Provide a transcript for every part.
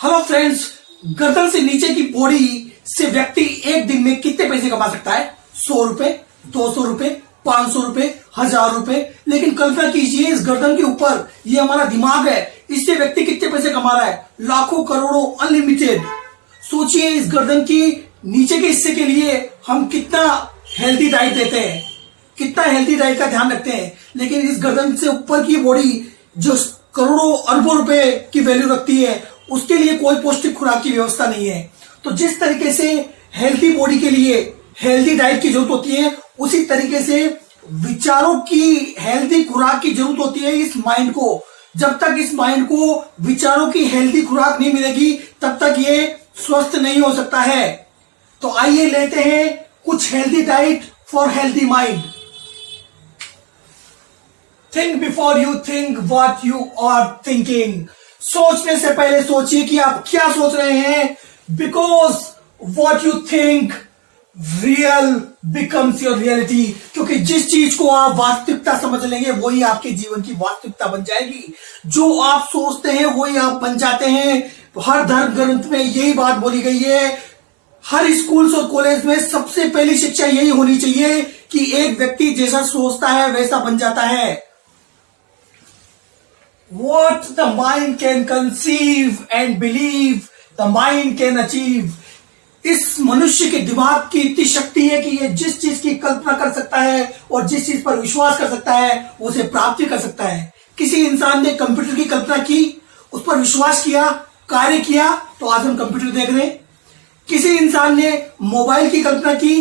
Hello friends, गर्दन से नीचे की बॉडी से व्यक्ति एक दिन में कितने पैसे कमा सकता है? 100 रुपए, 200 रुपए, 500 रुपए, 1000 रुपए। लेकिन कल्पना कीजिए, इस गर्दन के ऊपर ये हमारा दिमाग है, इससे व्यक्ति कितने पैसे कमा रहा है? लाखों, करोड़ों, अनलिमिटेड। सोचिए, इस गर्दन की नीचे के हिस्से के लिए हम कितना हेल्थी डाइट लेते हैं, कितना हेल्थी डाइट का ध्यान रखते हैं। लेकिन इस गर्दन से ऊपर की बॉडी जो करोड़ों अरबों रुपए की वैल्यू रखती है, उसके लिए कोई पौष्टिक खुराक की व्यवस्था नहीं है। तो जिस तरीके से हेल्थी बॉडी के लिए हेल्थी डाइट की जरूरत होती है, उसी तरीके से विचारों की हेल्थी खुराक की जरूरत होती है इस माइंड को। जब तक इस माइंड को विचारों की हेल्थी खुराक नहीं मिलेगी, तब तक ये स्वस्थ नहीं हो सकता है। तो आइए लेते हैं कुछ healthy diet for healthy mind. Think before you think what you are thinking. सोचने से पहले सोचिए कि आप क्या सोच रहे हैं, because what you think real becomes your reality. क्योंकि जिस चीज को आप वास्तविकता समझ लेंगे, वही आपके जीवन की वास्तविकता बन जाएगी। जो आप सोचते हैं वही आप बन जाते हैं। हर धर्म ग्रंथ में यही बात बोली गई है। हर स्कूल्स और कॉलेज में सबसे पहली शिक्षा यही होनी चाहिए कि एक व्यक्ति जैसा सोचता है वैसा बन जाता है। What the mind can conceive and believe, the mind can achieve। इस मनुष्य के दिमाग की इतनी शक्ति है कि ये जिस चीज की कल्पना कर सकता है और जिस चीज पर विश्वास कर सकता है, उसे प्राप्त कर सकता है। किसी इंसान ने कंप्यूटर की कल्पना की, उस पर विश्वास किया, कार्य किया, तो आज हम कंप्यूटर देख रहे हैं। किसी इंसान ने मोबाइल की कल्पना की,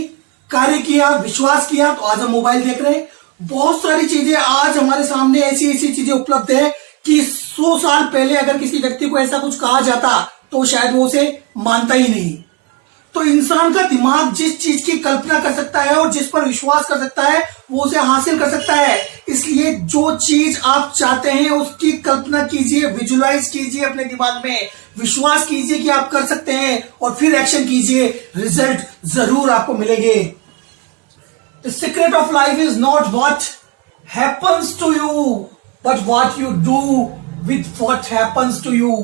कार्य किया, विश्वास किया, तो आज हम मोबाइल देख रहे हैं। बहुत सारी चीजें आज हमारे सामने ऐसी ऐसी चीजें उपलब्ध है कि 100 साल पहले अगर किसी व्यक्ति को ऐसा कुछ कहा जाता तो शायद वो उसे मानता ही नहीं। तो इंसान का दिमाग जिस चीज की कल्पना कर सकता है और जिस पर विश्वास कर सकता है, वो उसे हासिल कर सकता है। इसलिए जो चीज आप चाहते हैं उसकी कल्पना कीजिए, विजुलाइज कीजिए अपने दिमाग में, विश्वास कीजिए कि आप कर सकते हैं और फिर एक्शन कीजिए। रिजल्ट जरूर आपको मिलेंगे। The secret of life is not what happens to you, but what you do with what happens to you।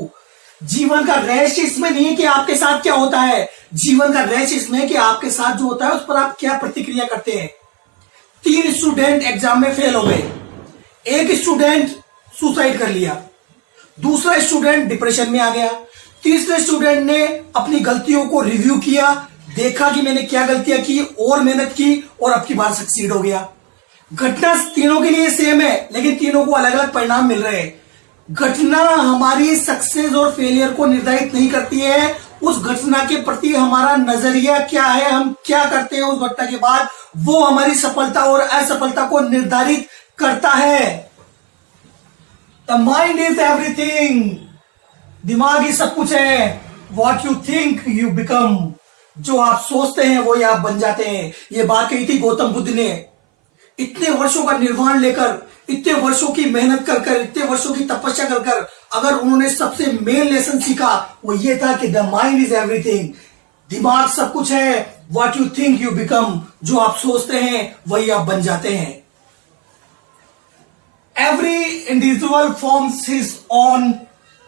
जीवन का रहस्य इसमें नहीं है कि आपके साथ क्या होता है, जीवन का रहस्य इसमें है कि आपके साथ जो होता है उस पर आप क्या प्रतिक्रिया करते हैं। 3 स्टूडेंट एग्जाम में फेल हो गए। एक स्टूडेंट सुसाइड कर लिया, दूसरा स्टूडेंट डिप्रेशन में आ गया, तीसरे स्टूडेंट ने अपनी गलतियों को रिव्यू किया, देखा कि मैंने क्या गलतियां की और मेहनत की और अब की बार सक्सीड हो गया। घटना तीनों के लिए सेम है, लेकिन तीनों को अलग अलग परिणाम मिल रहे हैं। घटना हमारी सक्सेस और फेलियर को निर्धारित नहीं करती है, उस घटना के प्रति हमारा नजरिया क्या है, हम क्या करते हैं उस घटना के बाद, वो हमारी सफलता और असफलता को निर्धारित करता है। The mind is everything. दिमाग ही सब कुछ है। What you think you become. जो आप सोचते हैं वही आप बन जाते हैं। ये बात कही थी गौतम बुद्ध ने। इतने वर्षों का निर्वाण लेकर, इतने वर्षों की मेहनत कर कर, इतने वर्षों की तपस्या कर कर, अगर उन्होंने सबसे मेन लेसन सीखा वो ये था कि द माइंड इज एवरीथिंग। दिमाग सब कुछ है। What you think you become. जो आप सोचते हैं वही आप बन जाते हैं। Every individual forms his own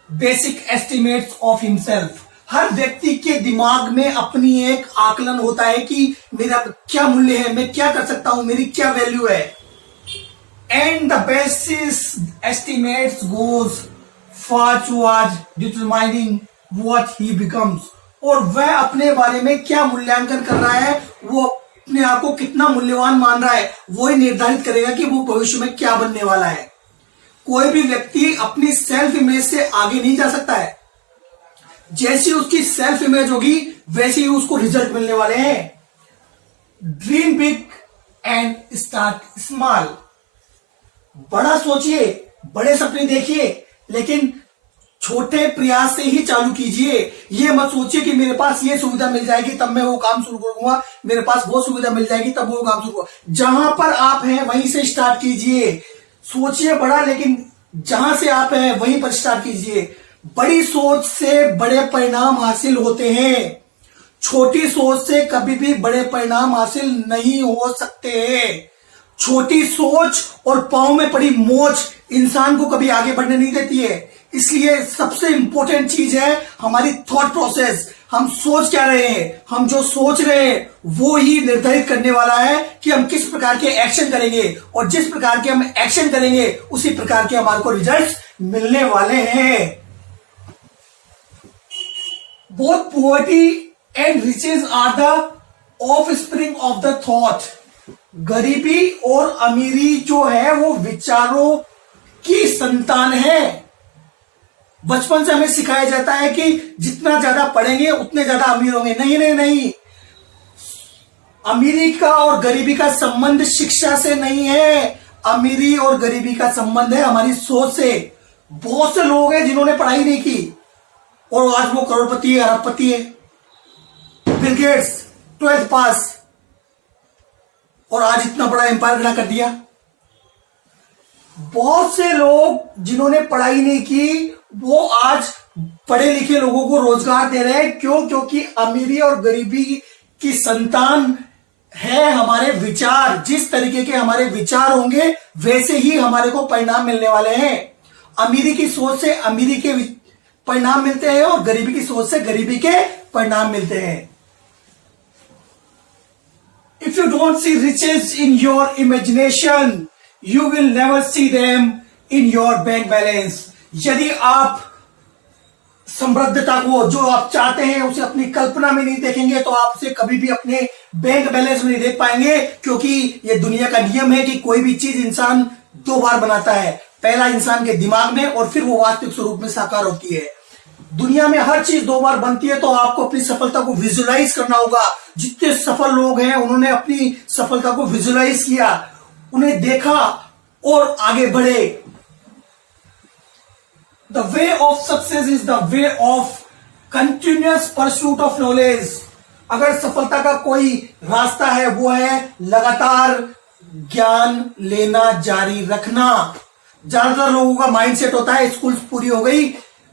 basic estimates of himself. हर व्यक्ति के दिमाग में अपनी एक आकलन होता है कि मेरा क्या मूल्य है, मैं क्या कर सकता हूं, मेरी क्या वैल्यू है। And the basis estimates goes far toward determining what he becomes. और वह अपने बारे में क्या मूल्यांकन कर रहा है, वो अपने आप को कितना मूल्यवान मान रहा है, वही निर्धारित करेगा कि वो भविष्य में क्या बनने वाला है। कोई भी व्यक्ति अपनी सेल्फ इमेज से आगे नहीं जा सकता है। जैसी उसकी सेल्फ इमेज होगी वैसे ही उसको रिजल्ट मिलने वाले हैं। Dream big and start small. बड़ा सोचिए, बड़े सपने देखिए, लेकिन छोटे प्रयास से ही चालू कीजिए। ये मत सोचिए कि मेरे पास ये सुविधा मिल जाएगी तब मैं वो काम शुरू करूंगा, मेरे पास वो सुविधा मिल जाएगी तब वो काम शुरू करूंगा। जहां पर आप हैं वहीं से स्टार्ट कीजिए। सोचिए बड़ा, लेकिन जहां से आप हैं वहीं पर स्टार्ट कीजिए। बड़ी सोच से बड़े परिणाम हासिल होते हैं। छोटी सोच से कभी भी बड़े परिणाम हासिल नहीं हो सकते हैं। छोटी सोच और पांव में पड़ी मोच इंसान को कभी आगे बढ़ने नहीं देती है। इसलिए सबसे इंपॉर्टेंट चीज है हमारी थॉट प्रोसेस। हम सोच क्या रहे हैं, हम जो सोच रहे हैं वो ही निर्धारित करने वाला है कि हम किस प्रकार के एक्शन करेंगे, और जिस प्रकार के हम एक्शन करेंगे उसी प्रकार के हमारे को रिजल्ट्स मिलने वाले हैं। Both poverty and riches are the offspring of the thought. गरीबी और अमीरी जो है वो विचारों की संतान है। बचपन से हमें सिखाया जाता है कि जितना ज्यादा पढ़ेंगे उतने ज्यादा अमीर होंगे। नहीं नहीं नहीं, अमीरी का और गरीबी का संबंध शिक्षा से नहीं है। अमीरी और गरीबी का संबंध है हमारी सोच से। बहुत से लोग हैं जिन्होंने पढ़ाई नहीं की और आज वो करोड़पति है, अरबपति है। बिल गेट्स 12th पास और आज इतना बड़ा एम्पायर खड़ा कर दिया। बहुत से लोग जिन्होंने पढ़ाई नहीं की वो आज पढ़े लिखे लोगों को रोजगार दे रहे हैं। क्यों? क्योंकि अमीरी और गरीबी की संतान है हमारे विचार। जिस तरीके के हमारे विचार होंगे वैसे ही हमारे को परिणाम मिलने वाले हैं। अमीरी की सोच से अमीरी के परिणाम मिलते हैं और गरीबी की सोच से गरीबी के परिणाम मिलते हैं। If you don't see riches in your imagination, you will never see them in your bank balance. यदि आप समृद्धता को जो आप चाहते हैं उसे अपनी कल्पना में नहीं देखेंगे तो आप उसे कभी भी अपने बैंक बैलेंस में नहीं देख पाएंगे। क्योंकि ये दुनिया का नियम है कि कोई भी चीज इंसान 2 बार बनाता है। पहला इंसान के दिमाग में और फिर वो वास्तविक स्वरूप में साकार होती है। दुनिया में हर चीज 2 बार बनती है तो आपको अपनी सफलता को विजुलाइज करना होगा। जितने सफल लोग हैं उन्होंने अपनी सफलता को विजुलाइज किया, उन्हें देखा और आगे बढ़े। The way of success is the way of continuous pursuit of knowledge. अगर सफलता का कोई रास्ता है वो है लगातार ज्ञान लेना जारी रखना। ज्यादातर लोगों का माइंडसेट होता है स्कूल पूरी हो गई,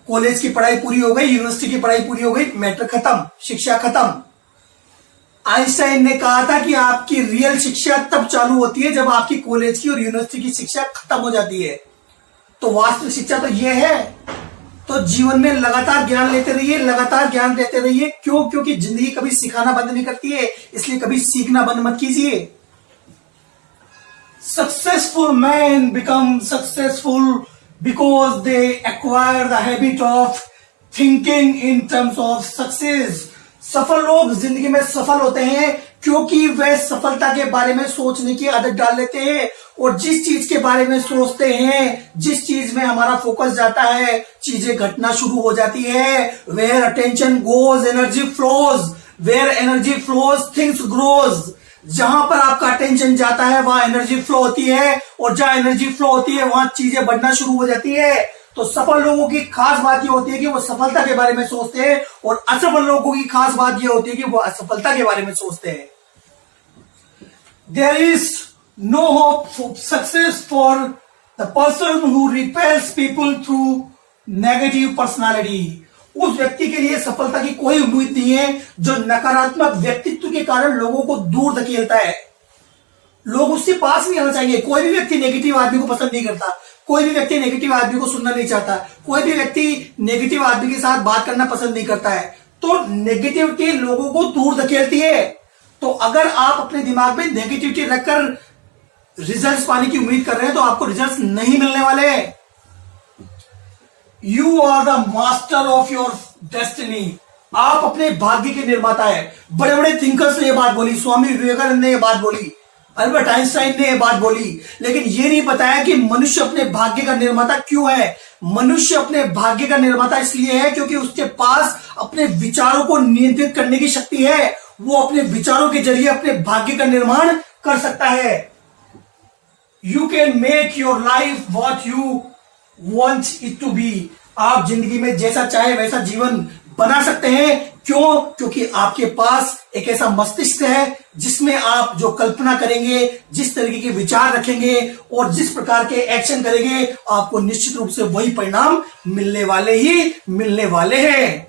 कॉलेज की पढ़ाई पूरी हो गई, यूनिवर्सिटी की पढ़ाई पूरी हो गई, मैट्रिक खत्म, शिक्षा खत्म। आइंस्टाइन ने कहा था कि आपकी रियल शिक्षा तब चालू होती है जब आपकी कॉलेज की और यूनिवर्सिटी की शिक्षा खत्म हो जाती है। तो वास्तविक शिक्षा तो यह है। तो जीवन में लगातार ज्ञान लेते रहिए, लगातार ज्ञान लेते रहिए। क्यों? क्योंकि जिंदगी कभी सिखाना बंद नहीं करती है, इसलिए कभी सीखना बंद मत कीजिए। Successful man become successful because they acquire the habit of thinking in terms of success. सफल लोग जिंदगी में सफल होते हैं क्योंकि वे सफलता के बारे में सोचने की आदत डाल लेते हैं। और जिस चीज के बारे में सोचते हैं, जिस चीज में हमारा फोकस जाता है, चीजें घटना शुरू हो जाती है। Where attention goes, energy flows. Where energy flows, things grows. जहां पर आपका अटेंशन जाता है वहां एनर्जी फ्लो होती है, और जहां एनर्जी फ्लो होती है वहां चीजें बढ़ना शुरू हो जाती है। तो सफल लोगों की खास बात यह होती है कि वो सफलता के बारे में सोचते हैं, और असफल लोगों की खास बात यह होती है कि वो असफलता के बारे में सोचते हैं। There is no hope of success for the person who repels people through negative personality. उस व्यक्ति के लिए सफलता की कोई उम्मीद नहीं है जो नकारात्मक व्यक्तित्व के कारण लोगों को दूर धकेलता है। लोग उसके पास नहीं आना चाहिए। कोई भी व्यक्ति नेगेटिव आदमी को पसंद नहीं करता, कोई भी व्यक्ति नेगेटिव आदमी को सुनना नहीं चाहता, कोई भी व्यक्ति नेगेटिव आदमी के साथ बात करना पसंद नहीं करता है। तो नेगेटिविटी लोगों को दूर धकेलती है। तो अगर आप अपने दिमाग में नेगेटिविटी रखकर रिजल्ट्स पाने की उम्मीद कर रहे हैं तो आपको रिजल्ट्स नहीं मिलने वाले हैं। You are the master of your destiny. आप अपने भाग्य के निर्माता है। बड़े बड़े थिंकर्स ने यह बात बोली, स्वामी विवेकानंद ने यह बात बोली, अल्बर्ट आइंस्टाइन ने यह बात बोली, लेकिन यह नहीं बताया कि मनुष्य अपने भाग्य का निर्माता क्यों है। मनुष्य अपने भाग्य का निर्माता इसलिए है क्योंकि उसके पास अपने विचारों को नियंत्रित करने की शक्ति है। वो अपने विचारों के जरिए अपने भाग्य का निर्माण कर सकता है। You can make your life what you want it to be. आप जिंदगी में जैसा चाहे वैसा जीवन बना सकते हैं। क्यों? क्योंकि आपके पास एक ऐसा मस्तिष्क है जिसमें आप जो कल्पना करेंगे, जिस तरीके के विचार रखेंगे और जिस प्रकार के एक्शन करेंगे, आपको निश्चित रूप से वही परिणाम मिलने वाले हैं।